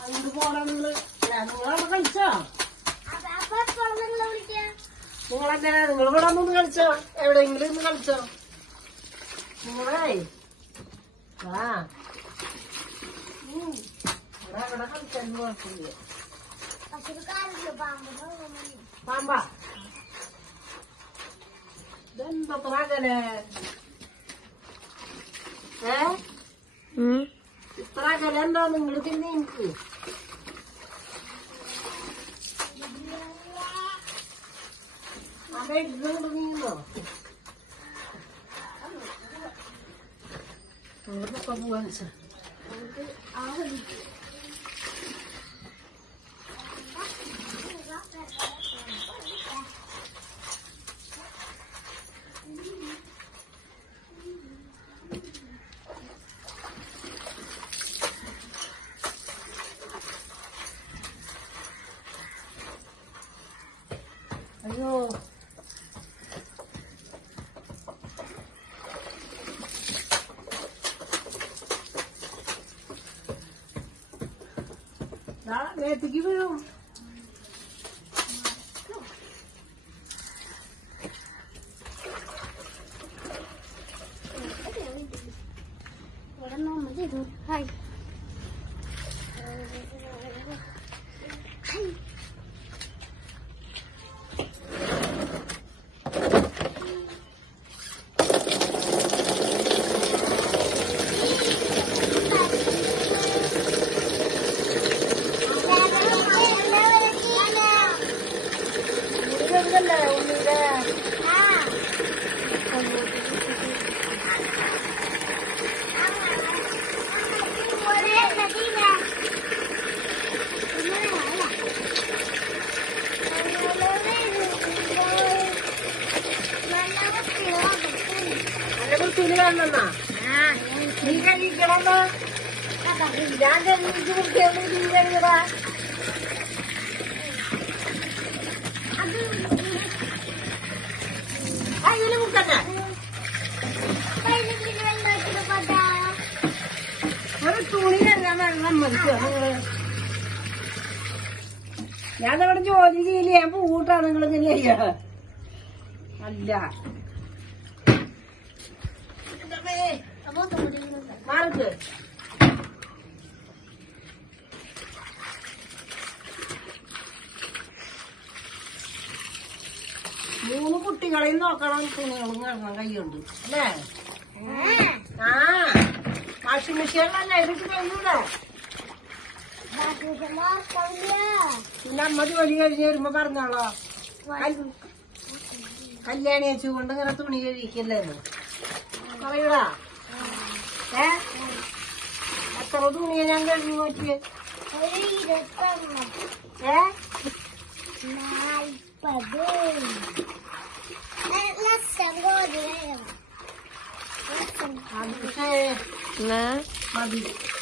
അങ്ങോട്ട് പോണം നിങ്ങൾ നിങ്ങളവിടെ കളിച്ചോ നിങ്ങളെങ്ങനെ നിങ്ങൾ ഇവിടെ ഒന്ന് കളിച്ചോ എവിടെയെങ്കിലും ഒന്ന് കളിച്ചോ നിങ്ങളേ ആ ഇവിടെ കളിക്കാൻ കുഴപ്പമില്ല Pamba. Dando trágale. Eh? Hmm. Trágale ando ningle tinninki. Abe gundu ningo. Kamu apa buang sih? Aku 아 유. 나왜 드기고 요? 오랜만에 도 하 이. ഞാൻ അവിടെ ജോലി ചെയ്യില്ല ഞാൻ പൂട്ടാണ് നിങ്ങൾ ഇങ്ങനെ അല്ല. മാർക്ക് മൂന്ന് കുട്ടികളെയും നോക്കണം. തുണികളും കഴുകണം കൈയുണ്ട് അല്ലേ? ആ. വാഷിംഗ് മെഷീനിലല്ല? ഇതിട്ട് കഴിയൂടെ പിന്നെ അമ്മ ജോലി കഴിഞ്ഞ് വരുമ്പോ പറഞ്ഞോളോ. കല്യാണി അച്ചുകൊണ്ട് ഇങ്ങനെ തുണി കഴിക്കല്ലേ പറയൂടാ. né? Até o domingo ainda vi o dia. Oi, toma. Né? Mas, padrão. Nossa, agora, é Nossa, agora. Né? Mas,